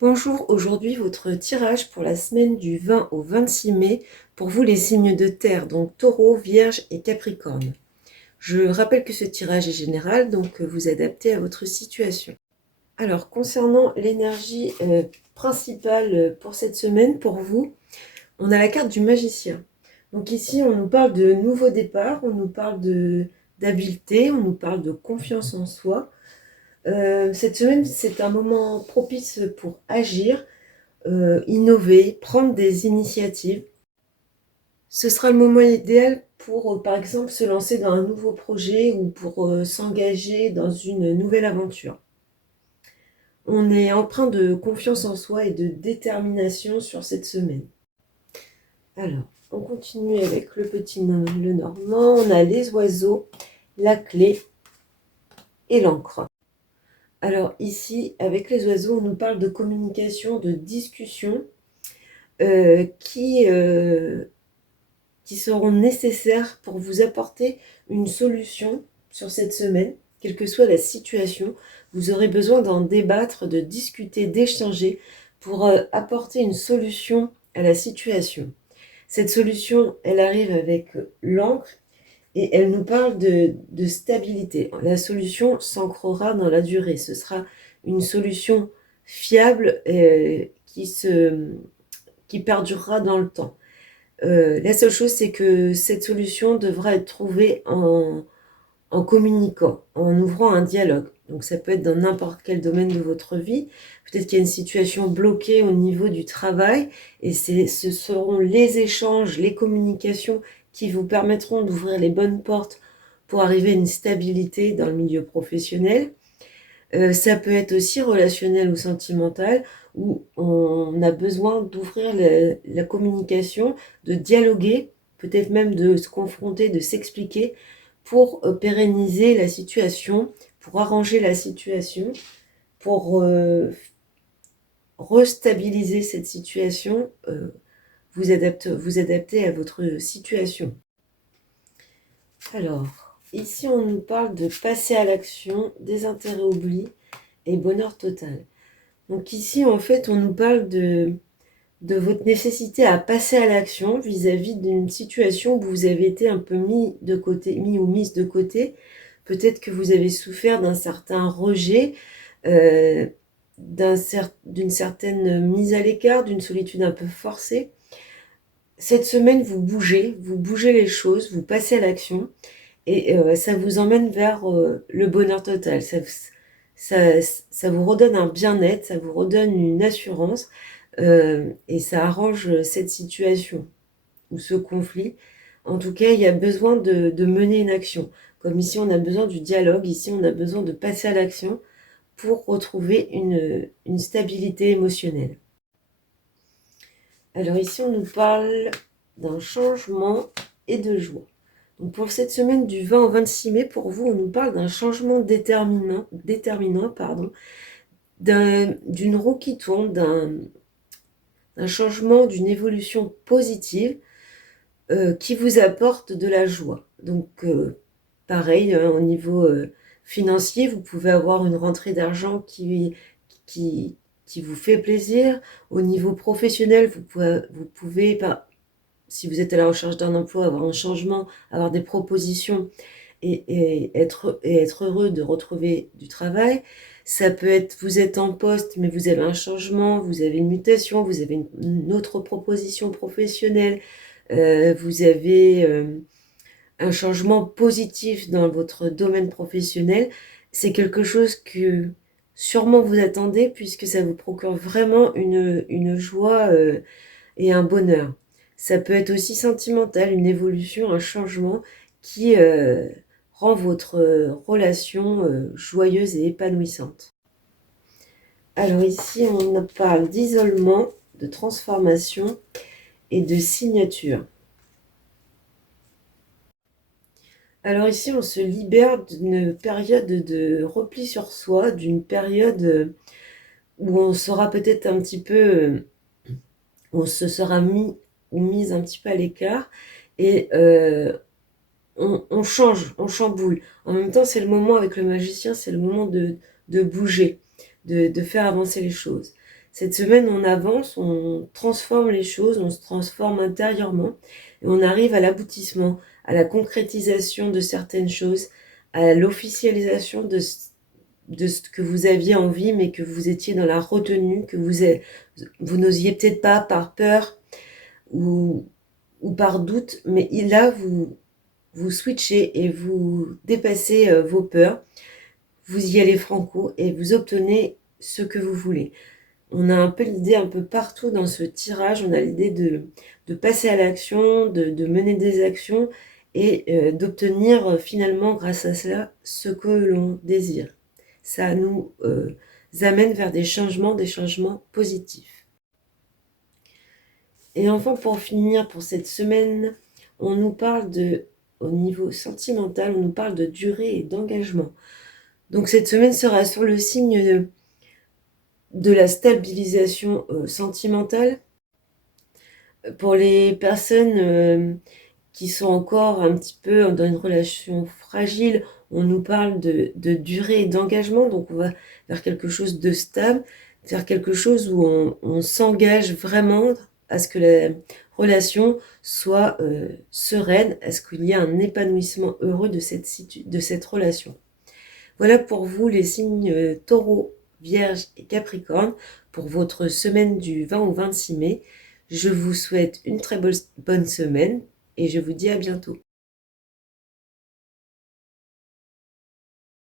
Bonjour, aujourd'hui votre tirage pour la semaine du 20 au 26 mai, pour vous les signes de terre, donc Taureau, Vierge et Capricorne. Je rappelle que ce tirage est général, donc vous adaptez à votre situation. Alors, concernant l'énergie principale pour cette semaine, pour vous, on a la carte du magicien. Donc ici, on nous parle de nouveau départ, on nous parle d'habileté, on nous parle de confiance en soi. Cette semaine, c'est un moment propice pour agir, innover, prendre des initiatives. Ce sera le moment idéal pour, par exemple, se lancer dans un nouveau projet ou pour s'engager dans une nouvelle aventure. On est empreint de confiance en soi et de détermination sur cette semaine. Alors, on continue avec le normand. On a les oiseaux, la clé et l'encre. Alors ici, avec les oiseaux, on nous parle de communication, de discussion euh, qui, euh, qui seront nécessaires pour vous apporter une solution sur cette semaine, quelle que soit la situation. Vous aurez besoin d'en débattre, de discuter, d'échanger pour apporter une solution à la situation. Cette solution, elle arrive avec l'encre et elle nous parle de stabilité. La solution s'ancrera dans la durée. Ce sera une solution fiable qui perdurera dans le temps. La seule chose, c'est que cette solution devra être trouvée en communiquant, en ouvrant un dialogue. Donc ça peut être dans n'importe quel domaine de votre vie. Peut-être qu'il y a une situation bloquée au niveau du travail et ce seront les échanges, les communications qui vous permettront d'ouvrir les bonnes portes pour arriver à une stabilité dans le milieu professionnel. Ça peut être aussi relationnel ou sentimental, où on a besoin d'ouvrir la communication, de dialoguer, peut-être même de se confronter, de s'expliquer pour pérenniser la situation, pour arranger la situation, pour restabiliser cette situation, vous adapter à votre situation. Alors, ici on nous parle de passer à l'action, désintérêt oubli et bonheur total. Donc ici, en fait, on nous parle de votre nécessité à passer à l'action vis-à-vis d'une situation où vous avez été un peu mis de côté, mis ou mise de côté. Peut-être que vous avez souffert d'un certain rejet, euh, d'une certaine mise à l'écart, d'une solitude un peu forcée. Cette semaine, vous bougez les choses, vous passez à l'action et ça vous emmène vers le bonheur total. Ça, ça vous redonne un bien-être, ça vous redonne une assurance et ça arrange cette situation ou ce conflit. En tout cas, il y a besoin de mener une action. Comme ici, on a besoin du dialogue, ici, on a besoin de passer à l'action pour retrouver une stabilité émotionnelle. Alors ici, on nous parle d'un changement et de joie. Donc pour cette semaine du 20 au 26 mai, pour vous, on nous parle d'un changement déterminant d'une roue qui tourne, d'un changement, d'une évolution positive qui vous apporte de la joie. Donc pareil, au niveau financier, vous pouvez avoir une rentrée d'argent qui, qui vous fait plaisir. Au niveau professionnel, vous pouvez si vous êtes à la recherche d'un emploi, avoir un changement, avoir des propositions et être heureux de retrouver du travail. Ça peut être, vous êtes en poste, mais vous avez un changement, vous avez une mutation, vous avez une autre proposition professionnelle, vous avez un changement positif dans votre domaine professionnel. C'est quelque chose que sûrement vous attendez puisque ça vous procure vraiment une joie et un bonheur. Ça peut être aussi sentimental, une évolution, un changement qui rend votre relation joyeuse et épanouissante. Alors ici, on parle d'isolement, de transformation et de signature. Alors ici, on se libère d'une période de repli sur soi, d'une période où on sera peut-être un petit peu, on se sera mis ou mise un petit peu à l'écart et on change, on chamboule. En même temps, c'est le moment avec le magicien, c'est le moment de bouger, de faire avancer les choses. Cette semaine, on avance, on transforme les choses, on se transforme intérieurement et on arrive à l'aboutissement, à la concrétisation de certaines choses, à l'officialisation de ce que vous aviez envie, mais que vous étiez dans la retenue, que vous n'osiez peut-être pas par peur ou par doute, mais là, vous switchez et vous dépassez vos peurs, vous y allez franco et vous obtenez ce que vous voulez. On a un peu l'idée un peu partout dans ce tirage, on a l'idée de passer à l'action, de mener des actions et d'obtenir finalement grâce à cela ce que l'on désire. Ça nous amène vers des changements positifs. Et enfin, pour finir, pour cette semaine, on nous parle au niveau sentimental, on nous parle de durée et d'engagement. Donc cette semaine sera sur le signe de la stabilisation sentimentale. Pour les personnes qui sont encore un petit peu dans une relation fragile, on nous parle de durée et d'engagement, donc on va vers quelque chose de stable, vers quelque chose où on s'engage vraiment à ce que la relation soit sereine, à ce qu'il y ait un épanouissement heureux de cette relation. Voilà pour vous les signes Taureau, Vierge et Capricorne pour votre semaine du 20 au 26 mai. Je vous souhaite une très bonne semaine et je vous dis à bientôt.